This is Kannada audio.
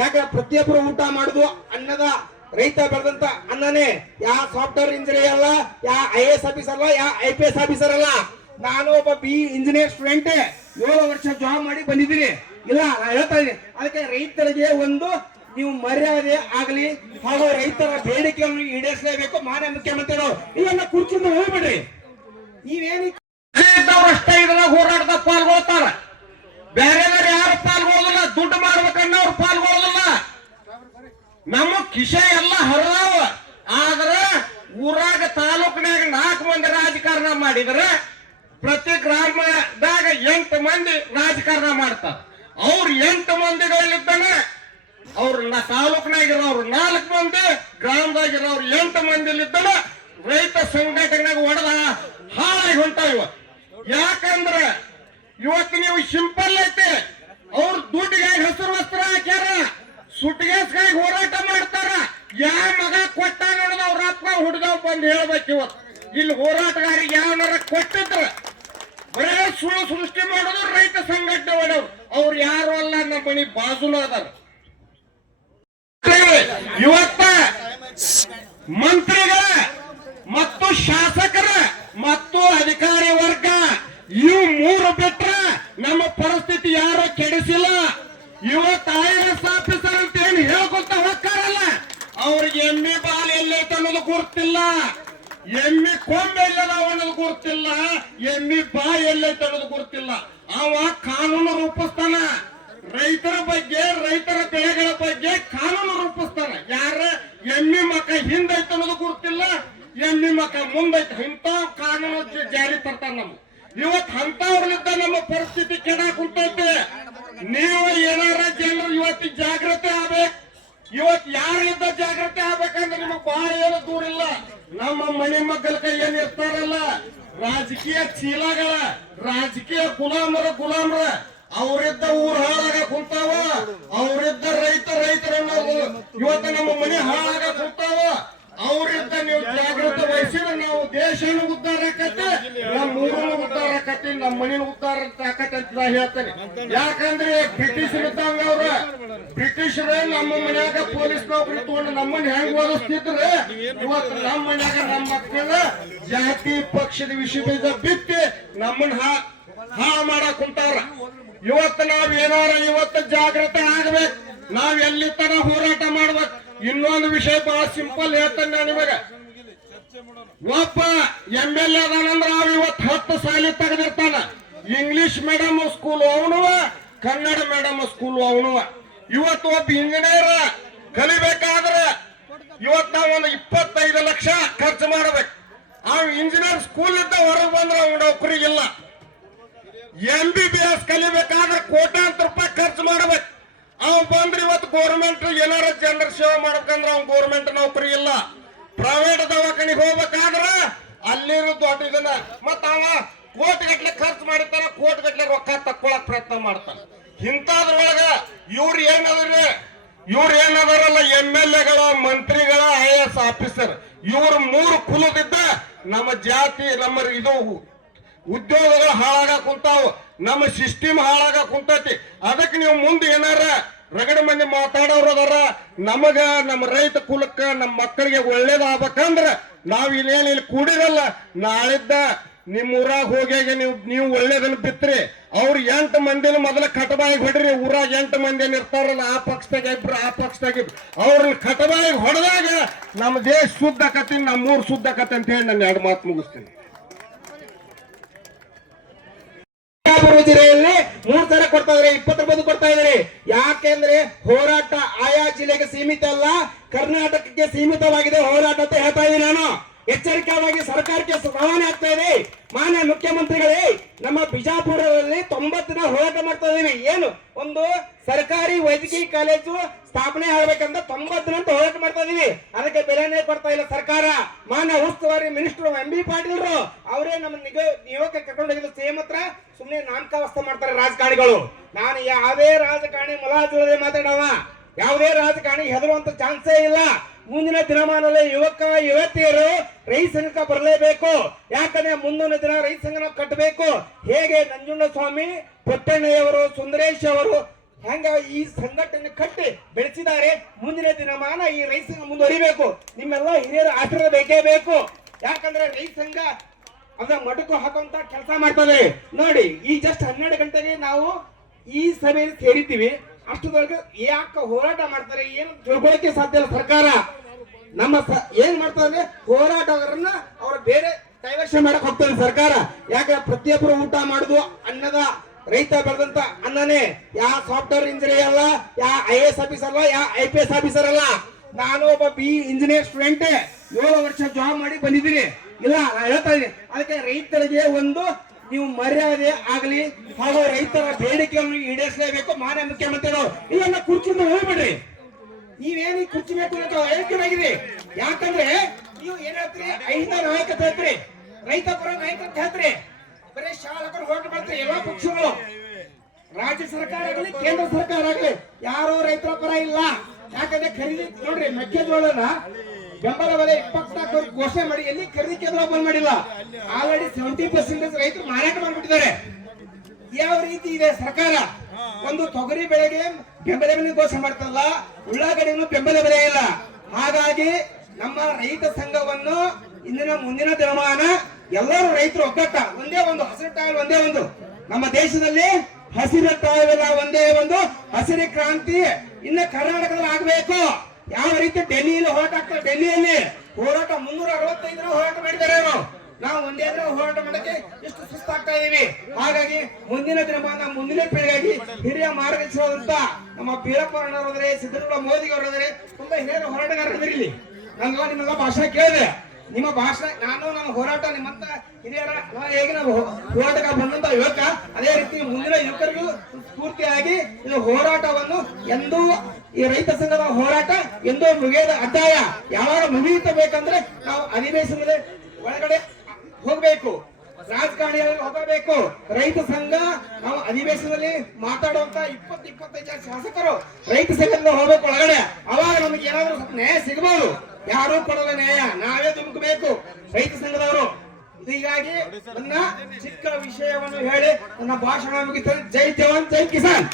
ಯಾಕೆ ಪ್ರತಿಯೊಬ್ಬರು ಊಟ ಮಾಡುದು ಅನ್ನದ ರೈತ ಬೆಳೆದಂತ ಅನ್ನನೇ. ಯಾ ಸಾಫ್ಟ್ವೇರ್ ಇಂಜಿನಿಯರ್ ಅಲ್ಲ, ಯಾ IAS ಆಫೀಸರ್ ಅಲ್ಲ, ಯಾ IPS ಆಫೀಸರ್ ಅಲ್ಲ. ನಾನು ಒಬ್ಬ BE ಇಂಜಿನಿಯರ್ ಸ್ಟೂಡೆಂಟ್, 7 ವರ್ಷ ಜಾಬ್ ಮಾಡಿ ಬಂದಿದ್ದೀನಿ. ಇಲ್ಲ ನಾ ಹೇಳ್ತಾ ಇದ್ದೀನಿ, ಅದಕ್ಕೆ ರೈತರಿಗೆ ಒಂದು ನೀವು ಮರ್ಯಾದೆ ಆಗಲಿ ಹಾಗೂ ರೈತರ ಬೇಡಿಕೆಯನ್ನು ಈಡೇರಿಸಲೇಬೇಕು. ಮಾನ್ಯ ಮುಖ್ಯಮಂತ್ರಿಗಳು ಇದನ್ನ ಕುರ್ಚಿಂದ ಹೋಗ್ಬಿಡ್ರಿ. ನೀವೇನು ಅಷ್ಟೇ ಇದನ್ನ ಹೋರಾಟದ ಪಾಲ್ಗೊಳ್ತಾರ, ಬೇರೆ ಯಾರು ಪಾಲ್ಗೊಳ್ಳೋದಿಲ್ಲ. ದುಡ್ಡು ಮಾಡ್ಬೇಕನ್ನ ಅವ್ರು ಪಾಲ್ಗೊಳ್ಳೋದಿಲ್ಲ. ನಮ್ಮ ಕಿಶೆ ಎಲ್ಲ ಹರಿದಾವ. ಆದ್ರೆ ಊರಾಗ ತಾಲೂಕಿನಾಗ 4 ಮಂದಿ ರಾಜಕಾರಣ ಮಾಡಿದ್ರೆ ಪ್ರತಿ ಗ್ರಾಮದಾಗ 8 ಮಂದಿ ರಾಜಕಾರಣ ಮಾಡ್ತಾರ. ಅವ್ರು 8 ಮಂದಿಗಳಿದ್ದಾನೆ. ಅವ್ರ ತಾಲೂಕಿನಾಗಿರೋರು 4 ಮಂದಿ, ಗ್ರಾಮದಾಗಿರೋರು 8 ಮಂದಿಲಿದ್ದಾನ. ರೈತ ಸಂಘಟನೆಗೆ ಒಡೆದ ಹಾಳಾಗಿ ಹೊಂಟಾವ. ಯಾಕಂದ್ರೆ ಇವತ್ತು ನೀವು ಸಿಂಪಲ್ ಐತಿ, ಅವ್ರ ದುಡ್ಡಿಗಾಗಿ ಹಸಿರು ವಸ್ತ್ರ ಹಾಕ್ಯಾರ, ಸುಟ್ಗೇಸ್ಗಾಗಿ ಹೋರಾಟ ಮಾಡ್ತಾರ. ಯಾವ ಮಗ ಕೊಟ್ಟ ನೋಡಿದ ಅವ್ರ ಅಪ್ಪ ಹುಡುಗ ಬಂದು ಹೇಳ್ಬೇಕು. ಇವತ್ತು ಇಲ್ಲಿ ಹೋರಾಟಗಾರಿಗೆ ಯಾವನಾರ ಕೊಟ್ಟಿದ್ರ ಬರೇ ಸುಳ್ಳು ಸೃಷ್ಟಿ ಮಾಡೋದು ರೈತ ಸಂಘಟನೆ ಮಾಡೋರು. ಅವ್ರು ಯಾರು ಅಲ್ಲ, ನಮ್ಮ ಮನಿ ಬಾಜುನ ಅದಾರ. ಇವತ್ತ ಮಂತ್ರಿಗಳ ಮತ್ತು ಶಾಸಕರ ಮತ್ತು ಅಧಿಕಾರಿ ವರ್ಗ ಇವು 3 ಬಿಟ್ರ ನಮ್ಮ ಪರಿಸ್ಥಿತಿ ಯಾರು ಕೆಡಿಸಿಲ್ಲ. ಇವತ್ತು IAS ಆಫೀಸರ್ ಅಂತ ಏನು ಹೇಳ್ಕೊಂತ ಹೋಗ್ತಾರಲ್ಲ, ಅವ್ರಿಗೆ ಎಮ್ಮೆ ಬಾಲ್ ಎಲ್ಲೈತೆ ಅನ್ನೋದು ಗುರ್ತಿಲ್ಲ, ಎಮ್ಮೆ ಕೊಂಬೆ ಎಲ್ಲದಾವ ಅನ್ನೋದು ಗುರ್ತಿಲ್ಲ, ಎಮ್ಮೆ ಬಾಯಿ ಎಲ್ಲೈತೆ ಅನ್ನೋದು ಗುರ್ತಿಲ್ಲ. ಅವ ಕಾನೂನು ರೂಪಿಸ್ತಾನ. ರೈತರ ಬಗ್ಗೆ, ರೈತರ ಬೆಳೆಗಳ ಬಗ್ಗೆ ಕಾನೂನು ರೂಪಿಸ್ತಾನ. ಯಾರ ಎಮ್ಮೆ ಮಕ್ಕ ಹಿಂದೈತೆ ಅನ್ನೋದು ಗುರ್ತಿಲ್ಲ, ಎಮ್ಮೆ ಮಕ್ಕ ಮುಂದೈತೆ. ಇಂಥ ಕಾನೂನು ಜಾರಿ ತರ್ತಾರ. ನಮ್ಮ ಇವತ್ತು ಅಂತವ್ರಲ್ಲಿದ್ದ ನಮ್ಮ ಪರಿಸ್ಥಿತಿ ಕೆಡಾಕ್ ಕುಂತೈತೆ. ನೀವು ಏನಾರ ಜನರು ಇವತ್ತು ಜಾಗೃತಿ ಆಗ್ಬೇಕು. ಇವತ್ತು ಯಾರಿಂದ ಜಾಗೃತಿ ಆಗ್ಬೇಕಂದ್ರೆ ನಿಮಗೆ ಬಹಳ ಏನು ದೂರ ಇಲ್ಲ. ನಮ್ಮ ಮನೆ ಮಗ್ಗಲ ಏನ್ ಇರ್ತಾರಲ್ಲ ರಾಜಕೀಯ ಚೀಲಗಳ, ರಾಜಕೀಯ ಗುಲಾಮರ ಅವರಿದ್ದ ಊರ್ ಹಾಳಾಗ ಕುಂತಾವ, ಅವರಿದ್ದ ರೈತರನ್ನ ಇವತ್ತು ನಮ್ಮ ಮನೆ ಹಾಳಾಗ ಕುಂತಾವ. ಅವರಿಂದ ನೀವು ಜಾಗೃತಿ ವಹಿಸಿದ್ರೆ ನಾವು ದೇಶನು ಉದ್ಧಾರ ಆಕತ್ತೆ, ನಮ್ಮ ಊರನ್ನು ಉದ್ಧಾರ ಆಕತಿ, ನಮ್ಮ ಮನೇನು ಉದ್ಧಾರ ಆಕತ್ತೆ ಅಂತ ನಾ ಹೇಳ್ತೇನೆ. ಯಾಕಂದ್ರೆ ಬ್ರಿಟಿಷರ್ ಇದ್ದಂಗ ಅವ್ರ ಬ್ರಿಟಿಷರೇ ನಮ್ಮ ಮನ್ಯಾಗ ಪೊಲೀಸ್ ನೌಕರಿ ತಗೊಂಡು ನಮ್ಮನ್ನ ಹೆಂಗ್ ಓದಿಸ್ತಿದ್ರೆ, ಇವತ್ತು ನಮ್ಮ ಮನ್ಯಾಗ ನಮ್ಮ ಮಕ್ಕಳ ಜಾತಿ ಪಕ್ಷದ ವಿಷಯ ಬೀಜ ಬಿತ್ತಿ ನಮ್ಮನ್ನ ಹಾಳು ಮಾಡಕ್ ಕುಂತಾರ. ಇವತ್ತು ನಾವ್ ಏನಾರ ಇವತ್ತು ಜಾಗೃತಿ ಆಗ್ಬೇಕು. ನಾವ್ ಎಲ್ಲಿ ತರ ಹೋರಾಟ ಮಾಡ್ಬೇಕು. ಇನ್ನೊಂದು ವಿಷಯ ಬಹಳ ಸಿಂಪಲ್ ಹೇಳ್ತೇನೆ ನಾನು ನಿಮಗೆ. ಒಬ್ಬ MLA ಅದಾನಂದ್ರ ಅವ ಇವತ್ತು 10 ಶಾಲೆ ತೆಗೆದಿರ್ತಾನ. ಇಂಗ್ಲಿಷ್ ಮೀಡಿಯಂ ಸ್ಕೂಲ್ ಅವನುವ, ಕನ್ನಡ ಮೀಡಿಯಂ ಸ್ಕೂಲ್ ಅವನುವ. ಇವತ್ತು ಒಬ್ಬ ಇಂಜಿನಿಯರ್ ಕಲಿಬೇಕಾದ್ರೆ ಇವತ್ತು ನಾವು ಒಂದು 25 ಲಕ್ಷ ಖರ್ಚು ಮಾಡಬೇಕು. ಆ ಇಂಜಿನಿಯರ್ ಸ್ಕೂಲ್ ಇದ್ದ ಹೊರಗೆ ಬಂದ್ರೆ ಅವ್ನ ನೌಕರಿಗಿಲ್ಲ. MBBS ಕಲಿಬೇಕಾದ್ರೆ ಕೋಟ್ಯಾಂತರ ರೂಪಾಯಿ ಖರ್ಚು ಮಾಡಬೇಕು. ಅವ್ ಬಂದ್ರೆ ಇವತ್ತು ಗೌರ್ಮೆಂಟ್ ಏನಾರ ಜನರ ಸೇವೆ ಮಾಡ್ಬೇಕಂದ್ರ ಅವ್ನ ಗೌರ್ಮೆಂಟ್ ನೌಕರಿ ಇಲ್ಲ. ಪ್ರೈವೇಟ್ ದವಾಖಾನಿಗೆ ಹೋಗ್ಬೇಕಾದ್ರ ಅಲ್ಲಿರೋ ದೊಡ್ಡ ಇದನ್ನ ಮತ್ತ ಅವ ಕೋಟಿ ಗಟ್ಲೆ ಖರ್ಚು ಮಾಡಿರ್ತಾನ, ಕೋಟಿ ಗಟ್ಲೆ ರೊಕ್ಕ ತಕ್ಕೊಳಕ್ ಪ್ರಯತ್ನ ಮಾಡ್ತಾನ. ಇಂಥದ್ರೊಳಗ ಇವ್ರು ಏನದಾರಲ್ಲ MLAಗಳ, ಮಂತ್ರಿಗಳ, IAS ಆಫೀಸರ್, ಇವ್ರು 3 ಕುಲದಿದ್ದ ನಮ್ಮ ಜಾತಿ, ನಮ್ಮ ಇದು ಉದ್ಯೋಗಗಳು ಹಾಳಾಗ ಕುಂತಾವು, ನಮ್ಮ ಸಿಸ್ಟಮ್ ಹಾಳಾಗ ಕುಂತೈತಿ. ಅದಕ್ಕೆ ನೀವು ಮುಂದೆ ಏನಾರ ರಗಡ ಮಂದಿ ಮಾತಾಡೋರು ಅದಾರ. ನಮಗ ನಮ್ಮ ರೈತ ಕುಲಕ್ಕ ನಮ್ಮ ಮಕ್ಕಳಿಗೆ ಒಳ್ಳೇದಾಗಬೇಕಂದ್ರ ನಾವ್ ಇಲ್ಲಿ ಕೂಡಿರಲ್ಲ. ನಾಳಿದ್ದ ನಿಮ್ ಊರಾಗ ಹೋಗಿ ನೀವು ಒಳ್ಳೇದನ್ನ ಬಿತ್ರಿ. ಅವ್ರು 8 ಮಂದಿನ ಮೊದಲ ಕಟಬಾಯಿಗೆ ಹೊಡ್ರಿ. ಊರಾಗ 8 ಮಂದಿ ಇರ್ತಾರಲ್ಲ, ಆ ಪಕ್ಷದಾಗ ಇಬ್ರು, ಆ ಪಕ್ಷದಾಗ ಇಬ್ರು, ಅವ್ರನ್ನ ಕಟಬಾಯಿಗೆ ಹೊಡೆದಾಗ ನಮ್ಮ ದೇಶ ಶುದ್ಧ ಆಕತಿ, ನಮ್ಮ ಊರ್ ಶುದ್ಧ ಆಕತಿ ಅಂತ ಹೇಳಿ ನಾನು 2 ಮಾತು ಮುಗಿಸ್ತೀನಿ. ಜಿಲ್ಲೆಯಲ್ಲಿ 3 ತರ ಕೊಡ್ತಾ ಇದ್ದಾರೆ, 20 ರೂಪಾಯಿ ಕೊಡ್ತಾ ಇದ್ದಾರೆ. ಯಾಕೆಂದ್ರೆ ಹೋರಾಟ ಆಯಾ ಜಿಲ್ಲೆಗೆ ಸೀಮಿತ ಅಲ್ಲ, ಕರ್ನಾಟಕಕ್ಕೆ ಸೀಮಿತವಾಗಿದೆ ಹೋರಾಟ ಅಂತ ಹೇಳ್ತಾ ಇದ್ದೀನಿ ನಾನು. ಎಚ್ಚರಿಕೆಯಾಗಿ ಸರ್ಕಾರಕ್ಕೆ ರವಾನೆ ಆಗ್ತಾ ಇದೆ. ಮಾನ್ಯ ಮುಖ್ಯಮಂತ್ರಿಗಳೇ, ನಮ್ಮ ಬಿಜಾಪುರದಲ್ಲಿ 90 ದಿನ ಹೋರಾಟ ಮಾಡ್ತಾ ಇದೀವಿ. ಏನು ಒಂದು ಸರ್ಕಾರಿ ವೈದ್ಯಕೀಯ ಕಾಲೇಜು ಸ್ಥಾಪನೆ ಆಗ್ಬೇಕಂತ 90 ದಿನ ಅಂತ ಹೋರಾಟ ಮಾಡ್ತಾ ಇದೀವಿ. ಅದಕ್ಕೆ ಬೆಲೆನೇ ಕೊಡ್ತಾ ಇಲ್ಲ ಸರ್ಕಾರ. ಮಾನ್ಯ ಉಸ್ತುವಾರಿ ಮಿನಿಸ್ಟರ್ MB ಪಾಟೀಲ್ರು ಅವರೇ ನಮ್ಮ ನಿಯೋಗ ಕರ್ಕೊಂಡೋಗಿದ್ದು ಸೇಮ್ ಹತ್ರ ಸುಮ್ಮನೆ ನಾಮಕಾವಸ್ಥ ಮಾಡ್ತಾರೆ ರಾಜಕಾರಣಿಗಳು. ನಾನು ಯಾವುದೇ ರಾಜಕಾರಣಿ ಮುಲಾಜಿಲ್ಲದೆ ಮಾತಾಡವ, ಯಾವುದೇ ರಾಜಕಾರಣಿ ಹೆದರುವಂತ ಚಾನ್ಸೇ ಇಲ್ಲ. ಮುಂದಿನ ದಿನಮಾನದಲ್ಲಿ ಯುವತಿಯರು ರೈತ ಸಂಘಕ್ಕೆ ಬರಲೇಬೇಕು. ಯಾಕಂದ್ರೆ ಮುಂದಿನ ದಿನ ರೈತ ಸಂಘ ಕಟ್ಟಬೇಕು. ಹೇಗೆ ನಂಜುಂಡ ಸ್ವಾಮಿ, ಪುಟ್ಟಣ್ಣಯ್ಯವರು, ಸುಂದರೇಶ್ ಅವರು ಹೆಂಗ ಈ ಸಂಘಟನೆ ಕಟ್ಟಿ ಬೆಳೆಸಿದ್ದಾರೆ. ಮುಂದಿನ ದಿನಮಾನ ಈ ರೈತ ಸಂಘ ಮುಂದುವರಿಬೇಕು. ನಿಮ್ಮೆಲ್ಲ ಹಿರಿಯರ ಆಶೀರ್ವಾದ ಬೇಕೇ ಬೇಕು. ಯಾಕಂದ್ರೆ ರೈತ ಸಂಘ ಅದ ಮಟಕು ಹಾಕುವಂತ ಕೆಲಸ ಮಾಡ್ತದೆ. ನೋಡಿ, ಈ ಜಸ್ಟ್ 12 ಗಂಟೆಗೆ ನಾವು ಈ ಸಭೆಯಲ್ಲಿ ಸೇರಿದ್ದೀವಿ. ಅಷ್ಟೊಳಗೆ ಯಾಕೆ ಹೋರಾಟ ಮಾಡ್ತಾರೆ ಏನು ತಿಳ್ಕೊಳ್ಳಕ್ಕೆ ಸಾಧ್ಯ ಇಲ್ಲ. ಸರ್ಕಾರ ನಮ್ಮ ಏನ್ ಮಾಡ್ತಾರೆ, ಹೋರಾಟಗಾರರನ್ನ ಅವ್ರ ಬೇರೆ ಡೈವರ್ಷನ್ ಮಾಡಕ್ ಹೋಗ್ತಾರೆ ಸರ್ಕಾರ. ಯಾಕೆ ಪ್ರತಿಯೊಬ್ಬರು ಊಟ ಮಾಡುದು ಅನ್ನದ ರೈತ ಬೆಳೆದಂತ ಅನ್ನನೇ. ಯಾವ ಸಾಫ್ಟ್ವೇರ್ ಇಂಜಿನಿಯರ್ ಅಲ್ಲ, ಯಾವ IAS ಆಫೀಸರ್ ಅಲ್ಲ, ಯಾವ IPS ಆಫೀಸರ್ ಅಲ್ಲ. ನಾನು ಒಬ್ಬ BE ಇಂಜಿನಿಯರ್ ಸ್ಟೂಡೆಂಟ್, 7 ವರ್ಷ ಜಾಬ್ ಮಾಡಿ ಬಂದಿದ್ದೀನಿ. ಇಲ್ಲ, ನಾನು ಹೇಳ್ತಾ ಇದ್ದೀನಿ. ಅದಕ್ಕೆ ರೈತರಿಗೆ ಒಂದು ನೀವು ಮರ್ಯಾದೆ ಆಗಲಿ ಹಾಗೂ ರೈತರ ಬೇಡಿಕೆಯನ್ನು ಈಡೇರಿಸಲೇಬೇಕು. ಮಾನ್ಯ ಮುಖ್ಯಮಂತ್ರಿಗಳು ಇಲ್ಲ ಕುರ್ಚಿಯಿಂದ ಹೋಗ್ಬಿಡ್ರಿ. ನೀವೇನು ಕುರ್ಚಿ ಬೇಕು ಅಂತ ಹೇಳ್ತೀರಿ. ಯಾಕಂದ್ರೆ ನೀವು ಏನ್ ಹೇಳ್ತೀರಿ, ಅಹಿಂದ ನಾಯಕತೆ ಹೇಳ್ತೀರಿ, ರೈತ ಪರ ನಾಯಕತೆ ಹೇಳ್ತೀರಿ. ಬರೀ ಶಾಲಕರು ಹೋರಾಟ ಮಾಡ್ತಾರೆ ಎಲ್ಲಾ ಪಕ್ಷಗಳು, ರಾಜ್ಯ ಸರ್ಕಾರ ಆಗಲಿ ಕೇಂದ್ರ ಸರ್ಕಾರ ಆಗಲಿ, ಯಾರು ರೈತರ ಪರ ಇಲ್ಲ. ಯಾಕಂದ್ರೆ ಖರೀದಿ ನೋಡ್ರಿ, ಮೆಕ್ಕೆಜೋಳನ ಬೆಂಬಲ ಬೆಲೆ 24 ಘೋಷಣೆ ಮಾಡಿ ಎಲ್ಲಿ ಖರೀದಿ ಕೇಂದ್ರ ಓಪನ್ ಮಾಡಿಲ್ಲ. ಆಲ್ರೆಡಿ 70% ರೈತರು ಮಾರಾಟ ಮಾಡಿಬಿಟ್ಟಿದ್ದಾರೆ. ಯಾವ ರೀತಿ ಇದೆ ಸರ್ಕಾರ? ಒಂದು ತೊಗರಿ ಬೆಳೆಗೆ ಬೆಂಬಲ ಬೆಲೆ ಘೋಷಣೆ ಮಾಡ್ತಲ್ಲ, ಉಳ್ಳಾಗಡ್ಡೆಗೂ ಬೆಂಬಲ ಬೆಲೆ ಇಲ್ಲ. ಹಾಗಾಗಿ ನಮ್ಮ ರೈತ ಸಂಘವನ್ನು ಮುಂದಿನ ದಿನಮಾನ ಎಲ್ಲರೂ ರೈತರು ಒಗ್ಗಟ್ಟ, ಒಂದೇ ಒಂದು ಹಸಿರು ಟಾಯಲ್, ಒಂದೇ ಒಂದು ನಮ್ಮ ದೇಶದಲ್ಲಿ ಹಸಿರು ಟಾಯಲ್ ಒಂದೇ ಒಂದು ಹಸಿರು ಕ್ರಾಂತಿ ಇನ್ನು ಕರ್ನಾಟಕದಲ್ಲಿ ಆಗಬೇಕು. ಯಾವ ರೀತಿ ಡೆಲ್ಲಿಯಲ್ಲಿ ಹೋರಾಟ ಆಗ್ತದೆ, ಡೆಲ್ಲಿಯಲ್ಲಿ ಹೋರಾಟ 365 ಹೋರಾಟ ಮಾಡಿದ್ದಾರೆ. ನಾವು ಒಂದೇ ಹೋರಾಟ ಮಾಡಕ್ಕೆ ಎಷ್ಟು ಸುಸ್ತಾಗ್ತಾ ಇದೀವಿ. ಹಾಗಾಗಿ ಮುಂದಿನ ದಿನಮಾನ ಮುಂದಿನ ಪೀಳಿಗೆಗೆ ಹಿರಿಯ ಮಾರ್ಗದರ್ಶಿಸುವಂತ ನಮ್ಮ ಬೀರಪ್ಪನವರೇ, ಸಿದ್ದರಾಮಯ್ಯ ಮೋದಿ ಅವರೇ ತುಂಬಾ ಹಿರಿಯ ಹೋರಾಟಗಾರರಿದ್ದಾರೆ. ಇಲ್ಲಿ ನಿಮ್ಮೆಲ್ಲ ಭಾಷಣ ಕೇಳಿದೆ. ನಿಮ್ಮ ಭಾಷಣ ನಾನು ನಮ್ಮ ಹೋರಾಟ ನಿಮ್ಮಂತ ಹಿರಿಯರ ಹೇಗೆ ನಾವು ಹೋರಾಟಗಾರ ಬಂದಂತ ಯುವಕ, ಅದೇ ರೀತಿ ಮುಂದಿನ ಯುವಕರಿಗೂ ಸ್ಫೂರ್ತಿಯಾಗಿ ಇದು ಹೋರಾಟವನ್ನು ಎಂದೂ ಈ ರೈತ ಸಂಘದ ಹೋರಾಟ ಎಂದೂ ಮುಗಿಯದ ಅಧ್ಯಾಯ. ಯಾವಾಗ ಮುಗಿಯಬೇಕಂದ್ರೆ ನಾವು ಅಧಿವೇಶನದ ಒಳಗಡೆ ಹೋಗ್ಬೇಕು, ರಾಜಕಾರಣಿಗಳಲ್ಲಿ ಹೋಗಬೇಕು. ರೈತ ಸಂಘ ನಾವು ಅಧಿವೇಶನದಲ್ಲಿ ಮಾತಾಡುವಂತ 20-25 ಶಾಸಕರು ರೈತ ಸಂಘದಿಂದ ಹೋಗ್ಬೇಕು ಒಳಗಡೆ. ಅವಾಗ ನಮಗೆ ಏನಾದ್ರೂ ಸ್ವಲ್ಪ ನ್ಯಾಯ ಸಿಗಬಹುದು. ಯಾರು ಕೊಡಲ್ಲ ನ್ಯಾಯ, ನಾವೇ ಧುಮುಕಬೇಕು ರೈತ ಸಂಘದವರು. ಹೀಗಾಗಿ ನನ್ನ ಚಿಕ್ಕ ವಿಷಯವನ್ನು ಹೇಳಿ ನನ್ನ ಭಾಷಣ ಮುಗಿತಾರೆ. ಜೈ ಜವಾನ್ ಜೈ ಕಿಸಾನ್.